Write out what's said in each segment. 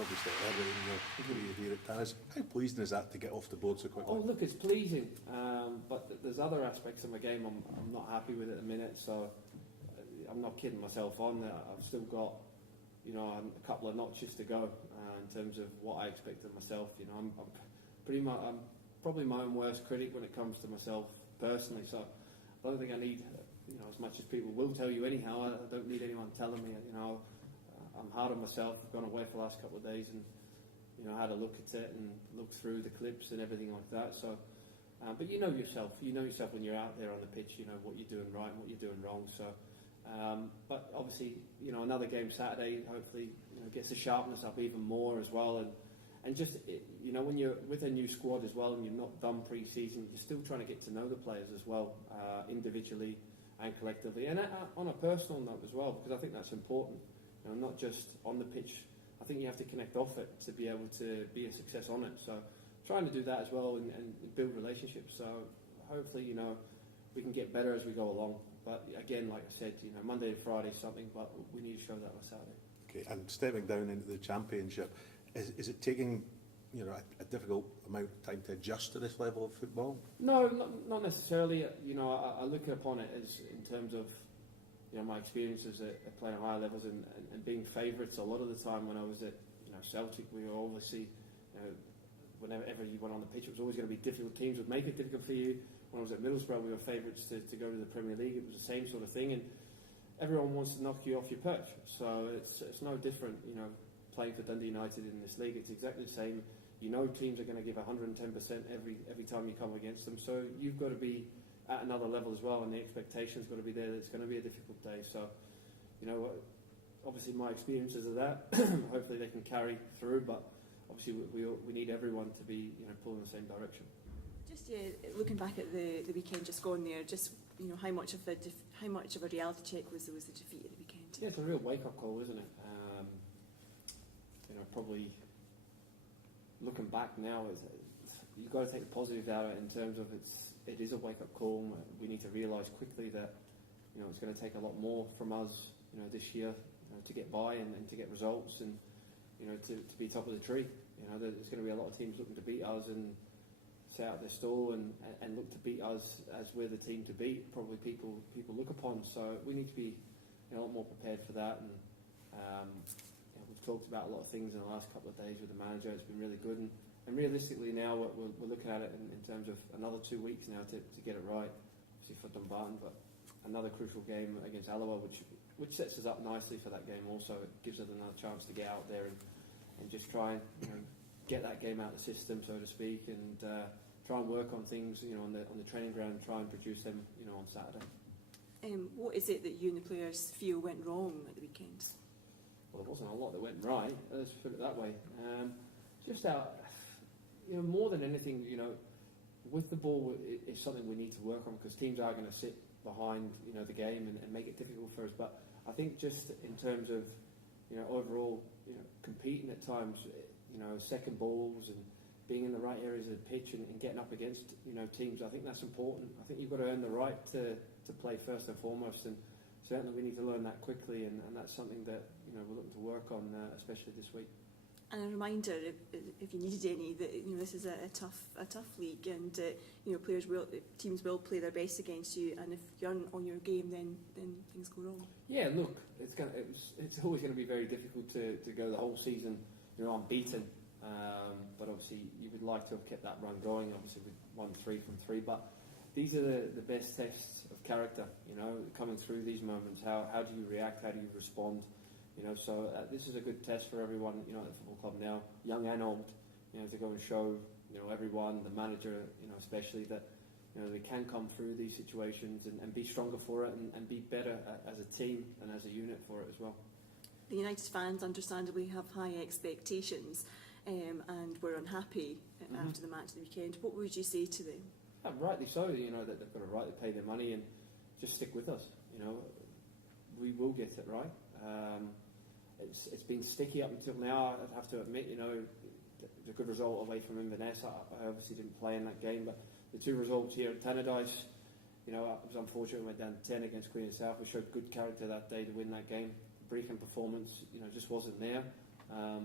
obviously early in your career here at Tanis. How pleasing is that to get off the board so quickly? Oh, look, it's pleasing, but there's other aspects of my game I'm not happy with at the minute, so I'm not kidding myself on. I've still got, a couple of notches to go in terms of what I expect of myself. I'm probably my own worst critic when it comes to myself personally, so I don't think I need, as much as people will tell you anyhow, I don't need anyone telling me, I'm hard on myself. I've gone away for the last couple of days and, had a look at it and looked through the clips and everything like that. So, but you know yourself when you're out there on the pitch, what you're doing right and what you're doing wrong. So, but obviously, another game Saturday, hopefully, gets the sharpness up even more as well. And just, when you're with a new squad as well and you're not done pre-season, you're still trying to get to know the players as well, individually and collectively. And on a personal note as well, because I think that's important. Not just on the pitch. I think you have to connect off it to be able to be a success on it. So trying to do that as well and build relationships. So hopefully, we can get better as we go along. But again, like I said, Monday to Friday is something, but we need to show that on Saturday. Okay, and stepping down into the Championship, is it taking a difficult amount of time to adjust to this level of football? No, not necessarily. I look upon it as in terms of my experiences at playing higher levels and being favourites. A lot of the time when I was at Celtic, we were obviously whenever you went on the pitch, it was always going to be difficult. Teams would make it difficult for you. When I was at Middlesbrough, we were favourites to go to the Premier League. It was the same sort of thing, and everyone wants to knock you off your perch. So it's no different. Playing for Dundee United in this league, it's exactly the same. Teams are going to give 110% every time you come against them. So you've got to be at another level as well, and the expectation's got to be there that it's going to be a difficult day. So, obviously my experiences of that, hopefully they can carry through, but obviously we need everyone to be pulling in the same direction. Just looking back at the weekend just gone there, just how much of a reality check was the defeat at the weekend? Yeah, it's a real wake-up call, isn't it? Probably looking back now, you've got to take the positive out of it in terms of it is a wake-up call. We need to realise quickly that it's going to take a lot more from us this year to get by and to get results and to be top of the tree. There's going to be a lot of teams looking to beat us and set out their stall and look to beat us as we're the team to beat. Probably people look upon. So we need to be a lot more prepared for that. And we've talked about a lot of things in the last couple of days with the manager. It's been really good. And realistically now we're looking at it in terms of another 2 weeks now to get it right, obviously for Dumbarton, but another crucial game against Alloa, which sets us up nicely for that game also. It gives us another chance to get out there and just try and get that game out of the system, so to speak, and try and work on things on the training ground and try and produce them on Saturday. What is it that you and the players feel went wrong at the weekend? Well, there wasn't a lot that went right, let's put it that way. Just out, more than anything, with the ball, it's something we need to work on because teams are going to sit behind, the game and make it difficult for us. But I think just in terms of, overall, competing at times, second balls and being in the right areas of the pitch and getting up against, teams, I think that's important. I think you've got to earn the right to play first and foremost, and certainly we need to learn that quickly, and that's something that we're looking to work on, especially this week. And a reminder, if you needed any, that this is a tough league, and teams will play their best against you, and if you're on your game, then things go wrong. Yeah, look, it's always going to be very difficult to go the whole season unbeaten, but obviously you would like to have kept that run going. Obviously we won 3 from 3, but these are the best tests of character. Coming through these moments, how do you react? How do you respond? So this is a good test for everyone, at the football club now, young and old, to go and show, everyone, the manager, especially that, they can come through these situations and be stronger for it and be better as a team and as a unit for it as well. The United fans understandably have high expectations and were unhappy after the match of the weekend. What would you say to them? Rightly so, that they've got a right to pay their money and just stick with us. We will get it right. It's been sticky up until now. I'd have to admit, the good result away from Inverness. I obviously didn't play in that game, but the 2 results here at Tannadice, I was unfortunate. We went down 10 against Queen of South. We showed good character that day to win that game. Brecon performance, just wasn't there.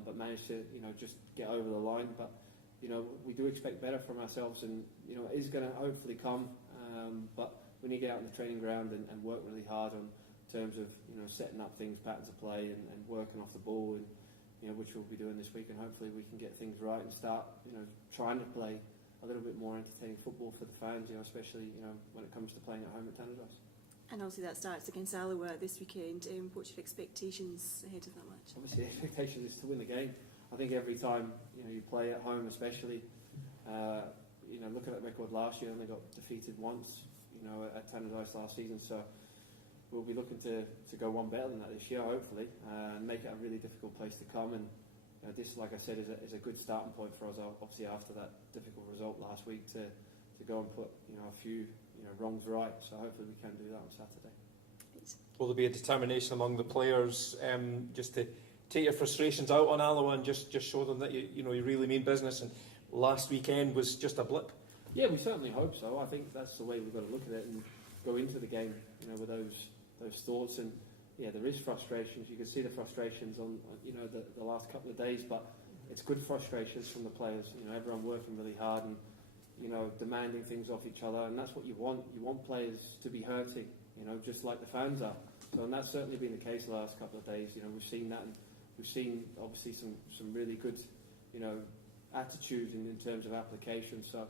but managed to, just get over the line. But, we do expect better from ourselves, and, it is going to hopefully come, but we need to get out on the training ground and work really hard on terms of, setting up things, patterns of play, and working off the ball, and, which we'll be doing this week, and hopefully we can get things right and start, trying to play a little bit more entertaining football for the fans, especially, when it comes to playing at home at Tannadice. And obviously that starts against Alloa this weekend. What's your expectations ahead of that match? Obviously, the expectation is to win the game. I think every time you play at home, especially, looking at the record last year, they got defeated once, at Tannadice last season. So we'll be looking to go one better than that this year, hopefully, and make it a really difficult place to come. And this, like I said, is a good starting point for us. Obviously, after that difficult result last week, to go and put a few wrongs right. So hopefully we can do that on Saturday. Will there be a determination among the players just to take your frustrations out on Alloa and just show them that you really mean business, and last weekend was just a blip? Yeah, we certainly hope so. I think that's the way we've got to look at it and go into the game, with those thoughts. And yeah, there is frustrations. You can see the frustrations on the last couple of days, but it's good frustrations from the players. Everyone working really hard and demanding things off each other, and that's what you want. You want players to be hurting, just like the fans are. So, and that's certainly been the case the last couple of days. We've seen that, and we've seen obviously some really good, attitudes in terms of application. So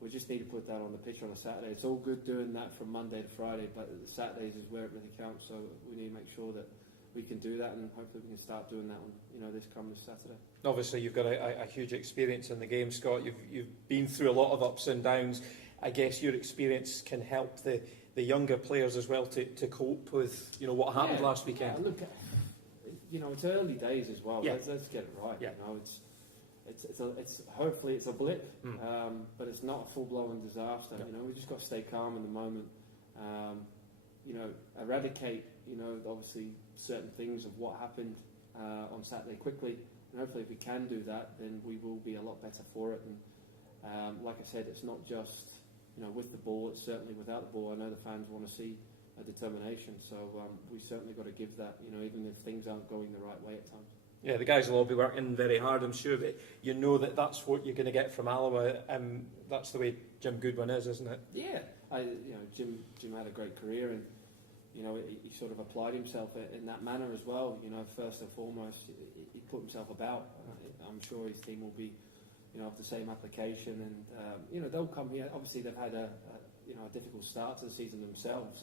we just need to put that on the pitch on a Saturday. It's all good doing that from Monday to Friday, but Saturdays is where it really counts. So we need to make sure that we can do that, and hopefully we can start doing that on this Saturday. Obviously, you've got a huge experience in the game, Scott. You've been through a lot of ups and downs. I guess your experience can help the younger players as well to cope with what happened last weekend. Yeah, look, it's early days as well. Yeah. Let's get it right. Yeah. It's hopefully it's a blip, but it's not a full-blown disaster. Yeah. We just got to stay calm in the moment. Eradicate obviously certain things of what happened on Saturday quickly, and hopefully if we can do that, then we will be a lot better for it. And like I said, it's not just with the ball; it's certainly without the ball. I know the fans want to see a determination, so we certainly got to give that. Even if things aren't going the right way at times. Yeah, the guys will all be working very hard, I'm sure, but that's what you're going to get from Alloa. That's the way Jim Goodwin is, isn't it? Yeah, Jim had a great career, and he sort of applied himself in that manner as well. First and foremost, he put himself about. I'm sure his team will be, of the same application, and they'll come here. Obviously, they've had a difficult start to the season themselves,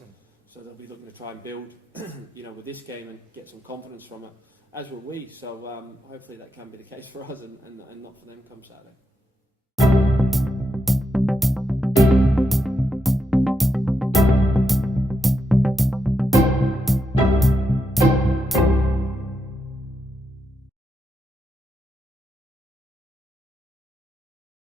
so they'll be looking to try and build, with this game and get some confidence from it. As will we, so hopefully that can be the case for us and not for them come Saturday.